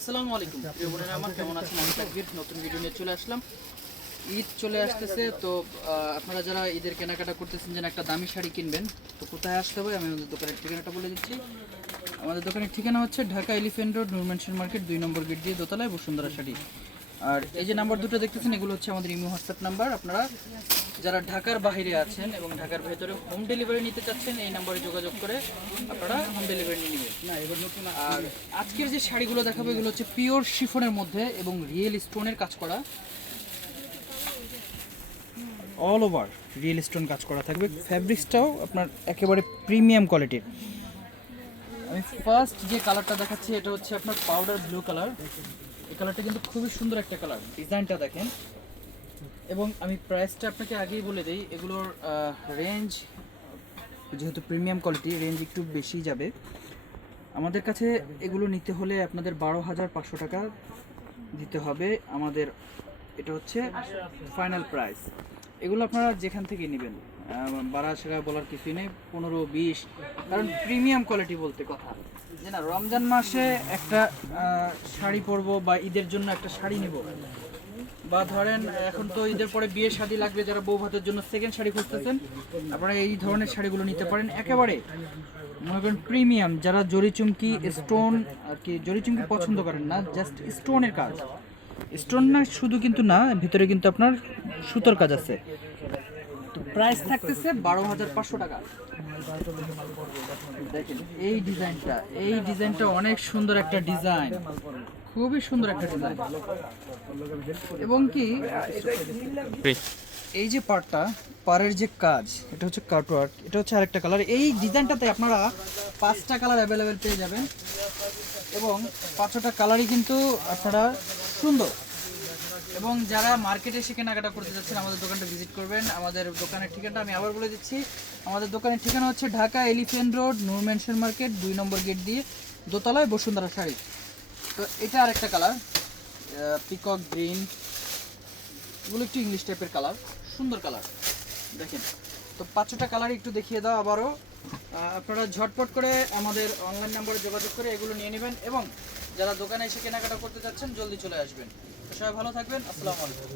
আসসালামু আলাইকুম প্রিয় বোনেরা, আমার কেমন আছেন? আমি তাকবীর নতুন ভিডিও নিয়ে চলে আসলাম। ঈদ চলে আসতেছে, তো আপনারা যারা ঈদের কেনাকাটা করতেছেন যেন একটা দামি শাড়ি কিনবেন, তো কোথায় আসতে হবে আমি আমাদের দোকানের ঠিকানাটা বলে দিচ্ছি। আমাদের দোকানের ঠিকানা হচ্ছে ঢাকা এলিফ্যান্ট রোড, নূর মেনশন মার্কেট, 2 নম্বর গেট দিয়ে দোতলায়, বসুন্ধরা শাড়ি। আর এই যে নাম্বার দুটো দেখতেছেন, এগুলো হচ্ছে আমাদের ইমো হোয়াটসঅ্যাপ নাম্বার। আপনারা যারা ঢাকার বাইরে আছেন এবং ঢাকার ভেতরে হোম ডেলিভারি নিতে চাচ্ছেন, এই নাম্বারে যোগাযোগ করে আপনারা হোম ডেলিভারি নিয়ে নেবেন। আর আজকের যে শাড়িগুলো দেখাবো, এগুলো হচ্ছে পিওর শিফনের মধ্যে এবং রিয়েল স্টোনের কাজ করা, অল ওভার রিয়েল স্টোন কাজ করা থাকবে। ফ্যাব্রিক্সটাও আপনার একেবারে প্রিমিয়াম কোয়ালিটির। আমি ফার্স্ট যে কালারটা দেখাচ্ছি, এটা হচ্ছে আপনার পাউডার ব্লু কালার। এই কালারটা কিন্তু খুবই সুন্দর একটা কালার, ডিজাইনটা দেখেন। এবং আমি প্রাইসটা আপনাকে আগেই বলে দিই, এগুলোর রেঞ্জ যেহেতু প্রিমিয়াম কোয়ালিটি, রেঞ্জ একটু বেশি যাবে। আমাদের কাছে এগুলো নিতে হলে আপনাদের 12,500 টাকা দিতে হবে আমাদের। এটা হচ্ছে ফাইনাল প্রাইস। এগুলো আপনারা যেখান থেকে নেবেন, 12 টাকা বলার কিছুই নেই, 15-20, কারণ প্রিমিয়াম কোয়ালিটি বলতে কথা। যে না, রমজান মাসে একটা শাড়ি পরবো বা ঈদের জন্য একটা শাড়ি নেব, বা ধরেন এখন তো ঈদের পরে বিয়ে শাদী লাগবে, যারা বউ ভাতের জন্য সেকেন্ড শাড়ি খুঁজতেছেন, আপনারা এই ধরনের শাড়িগুলো নিতে পারেন। একেবারে মনে করেন প্রিমিয়াম, যারা জরি চুমকি স্টোন আর কি, জরি চুমকি পছন্দ করেন না, জাস্ট স্টোনের কাজ। স্টোন না শুধু কিন্তু না, ভিতরে কিন্তু আপনার সুতোর কাজ আছে। তো প্রাইস থাকতেছে 12,500 টাকা। দেখেন এই ডিজাইনটা, এই ডিজাইনটা অনেক সুন্দর একটা ডিজাইন, খুবই সুন্দর একটা ডিজাইন। এবং কি এই যে পাড়টা, পাড়ের যে কাজ, এটা হচ্ছে কাটওয়ার্ক, এটা হচ্ছে আরেকটা কালার। এই ডিজাইনটাতে আপনারা 5টা কালার অ্যাভেলেবেল পেয়ে যাবেন, এবং 5টা কালারই কিন্তু আপনারা সুন্দর। এবং যারা মার্কেটে এসে কেনাকাটা করতে যাচ্ছেন, আমাদের দোকানটা ভিজিট করবেন। আমাদের দোকানের ঠিকানাটা আমি আবার বলে দিচ্ছি, আমাদের দোকানের ঠিকানা হচ্ছে ঢাকা এলিফ্যান্ট রোড, নূর মেনশন মার্কেট, 2 নম্বর গেট দিয়ে দোতলায়, বসুন্ধরা শাড়ি। তো এটা আরেকটা কালার, পিকক গ্রিন, এগুলো একটু ইংলিশ টাইপের কালার, সুন্দর কালার দেখেন। তো 5টা কালার একটু দেখিয়ে দাও আবারও। আপনারা ঝটপট করে আমাদের অনলাইন নাম্বারে যোগাযোগ করে এগুলো নিয়ে নেবেন, এবং যারা দোকানে এসে কেনাকাটা করতে চাচ্ছেন জলদি চলে আসবেন। তো সবাই ভালো থাকবেন, আসসালামু আলাইকুম।